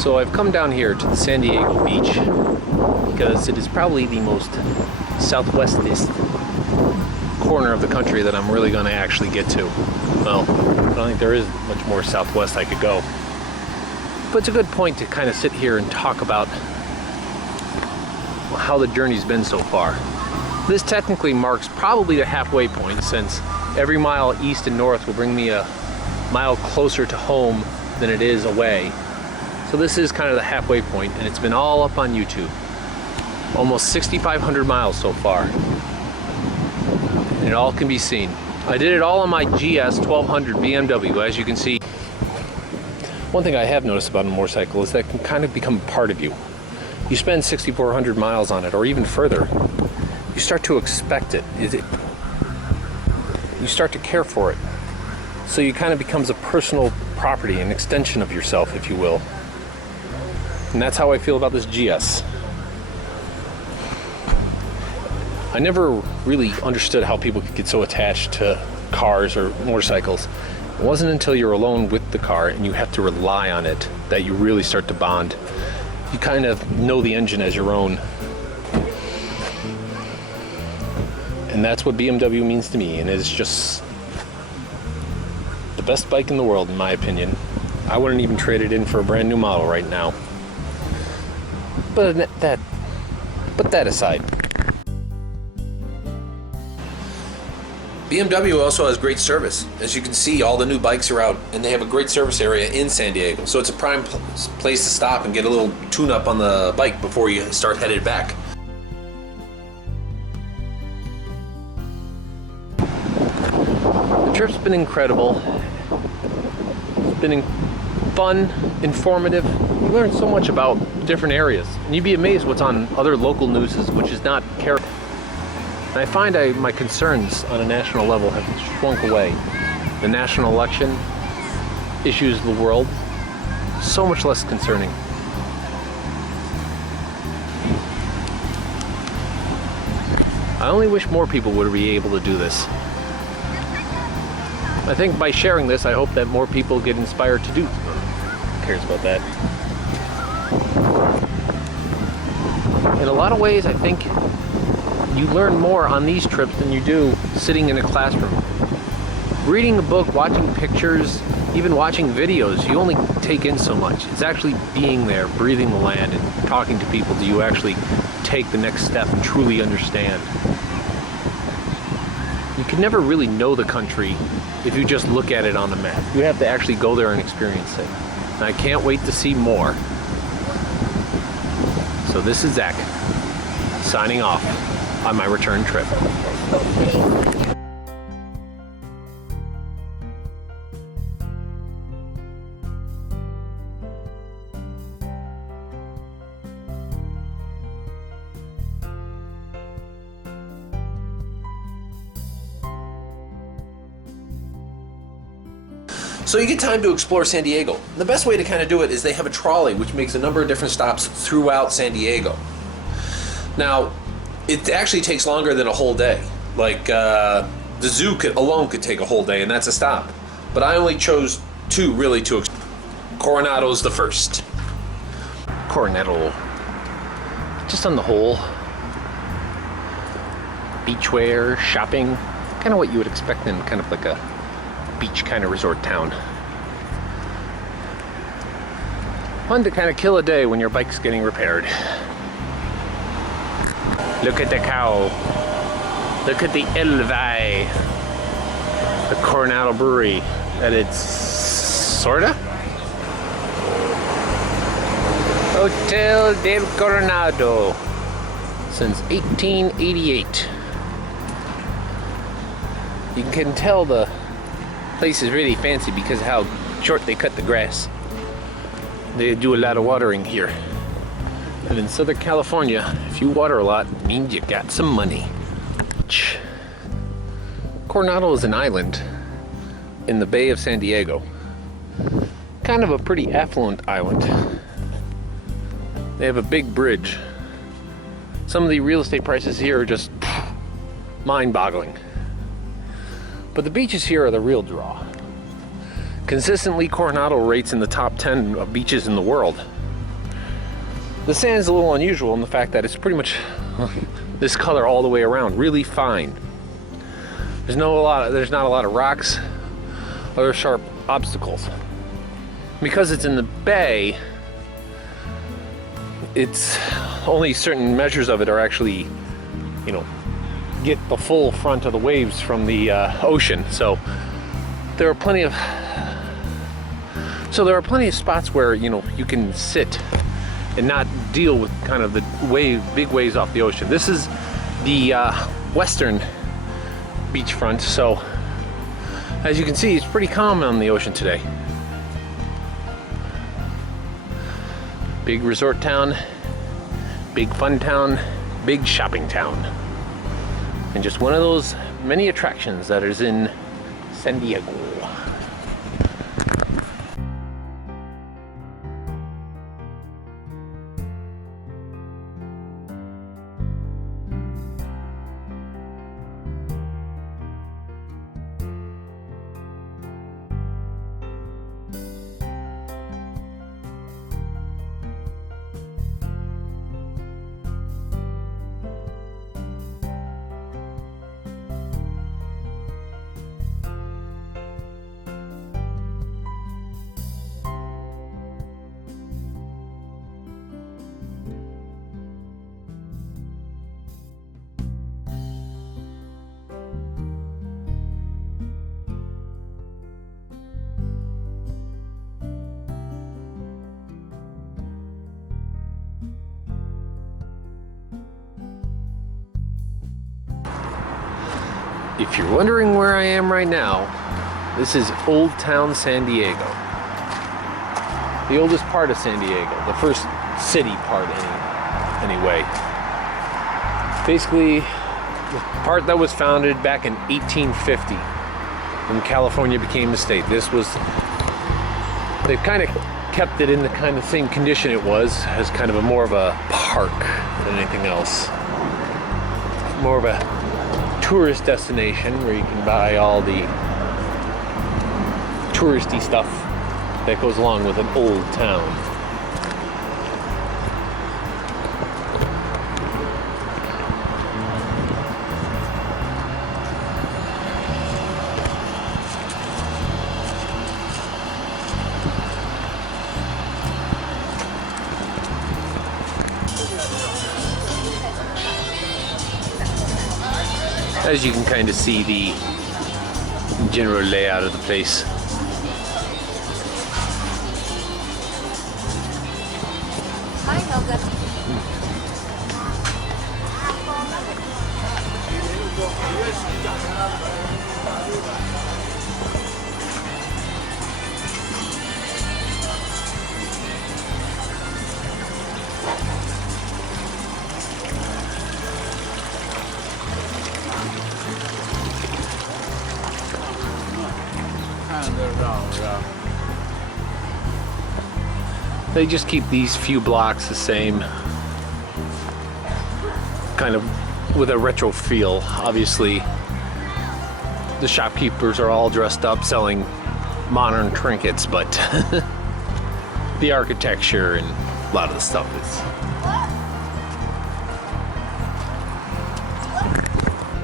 So I've come down here to the San Diego beach because it is probably the most southwestist corner of the country that I'm really going to actually get to. Well, I don't think there is much more southwest I could go. But it's a good point to kind of sit here and talk about how the journey's been so far. This technically marks probably the halfway point, since every mile east and north will bring me a mile closer to home than it is away. So this is kind of the halfway point, and it's been all up on YouTube. Almost 6,500 miles so far. And it all can be seen. I did it all on my GS 1200 BMW, as you can see. One thing I have noticed about a motorcycle is that it can kind of become part of you. You spend 6,400 miles on it, or even further, you start to expect it. You start to care for it. So you kind of becomes a personal property, an extension of yourself, if you will. And that's how I feel about this GS. I never really understood how people could get so attached to cars or motorcycles. It wasn't until you're alone with the car and you have to rely on it that you really start to bond. You kind of know the engine as your own. And that's what BMW means to me, and it's just the best bike in the world, in my opinion. I wouldn't even trade it in for a brand new model right now. But that aside. BMW also has great service. As you can see, all the new bikes are out, and they have a great service area in San Diego. So it's a prime place to stop and get a little tune-up on the bike before you start headed back. The trip's been incredible. It's been fun, informative. You learn so much about different areas, and you'd be amazed what's on other local news, which is not careful. And I find my concerns on a national level have shrunk away. The national election, issues of the world, so much less concerning. I only wish more people would be able to do this. I think by sharing this, I hope that more people get inspired to do. Who cares about that? In a lot of ways, I think you learn more on these trips than you do sitting in a classroom. Reading a book, watching pictures, even watching videos, you only take in so much. It's actually being there, breathing the land, and talking to people do you actually take the next step and truly understand. You can never really know the country if you just look at it on the map. You have to actually go there and experience it. And I can't wait to see more. So this is Zach, signing off on my return trip. So you get time to explore San Diego. The best way to kind of do it is they have a trolley which makes a number of different stops throughout San Diego. Now, it actually takes longer than a whole day. Like the zoo alone could take a whole day, and that's a stop. But I only chose two really to explore. Coronado's the first. Coronado, just on the whole, beachwear, shopping, kind of what you would expect in kind of like a beach kind of resort town. Fun to kind of kill a day when your bike's getting repaired. Look at the cow. Look at the Elvi. The Coronado Brewery. That it's sorta? Hotel del Coronado. Since 1888. You can tell the place is really fancy because of how short they cut the grass. They do a lot of watering here. And in Southern California, if you water a lot, it means you got some money. Coronado is an island in the Bay of San Diego. Kind of a pretty affluent island. They have a big bridge. Some of the real estate prices here are just mind-boggling. But the beaches here are the real draw. Consistently, Coronado rates in the top 10 of beaches in the world. The sand is a little unusual in the fact that it's pretty much this color all the way around, really fine. There's not a lot of rocks, other sharp obstacles. Because it's in the bay, it's only certain measures of it are actually, you know, get the full front of the waves from the ocean. So there are plenty of spots where, you know, you can sit and not deal with kind of the big waves off the ocean. This is the western beachfront, so as you can see, it's pretty calm on the ocean today. Big resort town, big fun town, big shopping town, and just one of those many attractions that is in San Diego. If you're wondering where I am right now, this is Old Town San Diego. The oldest part of San Diego, the first city part anyway. Basically, the part that was founded back in 1850 when California became a state. They've kind of kept it in the kind of same condition it was, as kind of more of a park than anything else. More of a tourist destination where you can buy all the touristy stuff that goes along with an old town. As you can kind of see the general layout of the place. Hi, Helga. They just keep these few blocks the same, kind of with a retro feel. Obviously, the shopkeepers are all dressed up selling modern trinkets, but the architecture and a lot of the stuff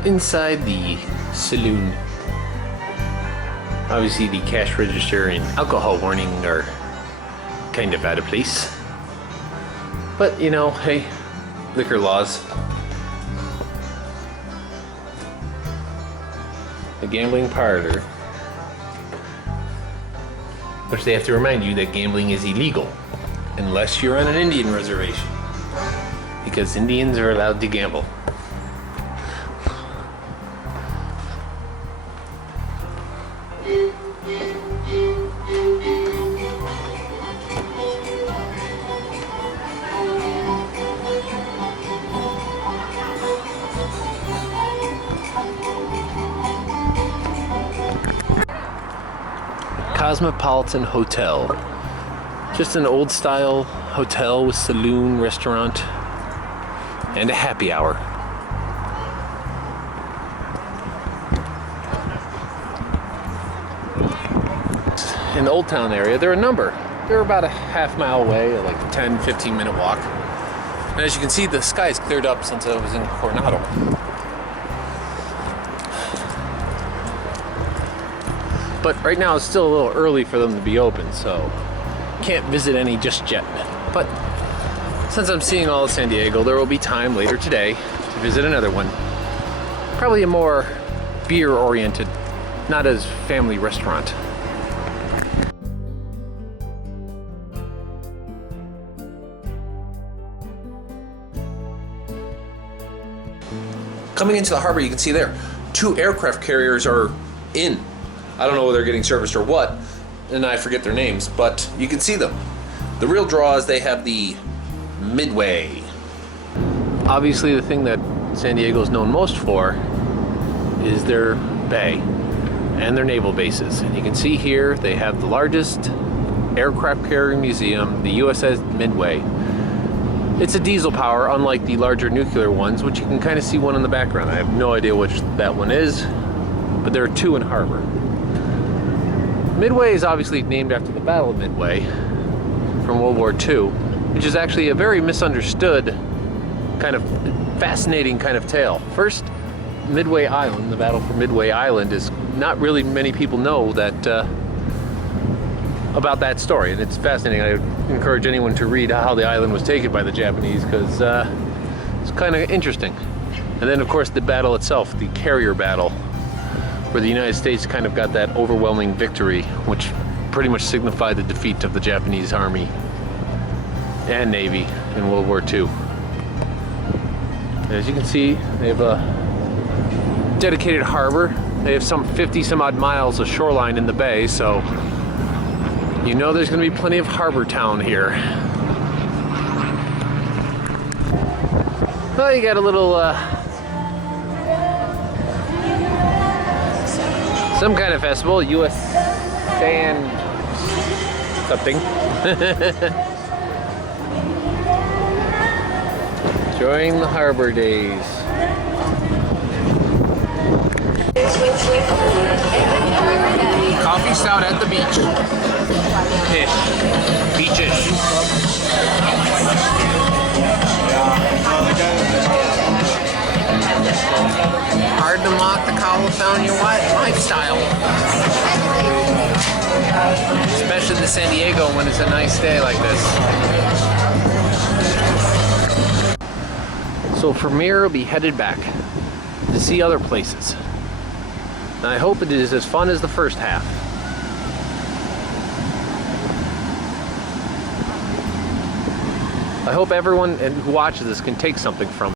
is inside the saloon. Obviously, the cash register and alcohol warning are kind of out of place, but you know, hey, liquor laws. The gambling parlor, which they have to remind you that gambling is illegal unless you're on an Indian reservation, because Indians are allowed to gamble. Cosmopolitan Hotel. Just an old style hotel with saloon, restaurant, and a happy hour. In the Old Town area, there are a number. They're about a half mile away, like a 10-15 minute walk. And as you can see, the sky's cleared up since I was in Coronado. But right now it's still a little early for them to be open, so can't visit any just yet. But since I'm seeing all of San Diego, there will be time later today to visit another one. Probably a more beer-oriented, not as family restaurant. Coming into the harbor, you can see there, 2 aircraft carriers are in. I don't know whether they're getting serviced or what, and I forget their names, but you can see them. The real draw is they have the Midway. Obviously, the thing that San Diego is known most for is their bay and their naval bases. And you can see here they have the largest aircraft carrier museum, the USS Midway. It's a diesel power, unlike the larger nuclear ones, which you can kind of see one in the background. I have no idea which that one is, but there are 2 in harbor. Midway is obviously named after the Battle of Midway from World War II, which is actually a very misunderstood, kind of fascinating kind of tale. First, Midway Island, the battle for Midway Island, is not really many people know that about that story, and it's fascinating. I encourage anyone to read how the island was taken by the Japanese, because it's kind of interesting. And then, of course, the battle itself, the carrier battle, where the United States kind of got that overwhelming victory, which pretty much signified the defeat of the Japanese Army and Navy in World War II. As you can see, they have a dedicated harbor. They have some 50 some odd miles of shoreline in the bay, so you know there's going to be plenty of harbor town here. Well, you got a little some kind of festival, US Sand something. Enjoying the harbor days. Coffee stout at the beach. Beaches. Hard to mock the California lifestyle. Especially in San Diego when it's a nice day like this. So from here, we'll be headed back to see other places. And I hope it is as fun as the first half. I hope everyone who watches this can take something from it.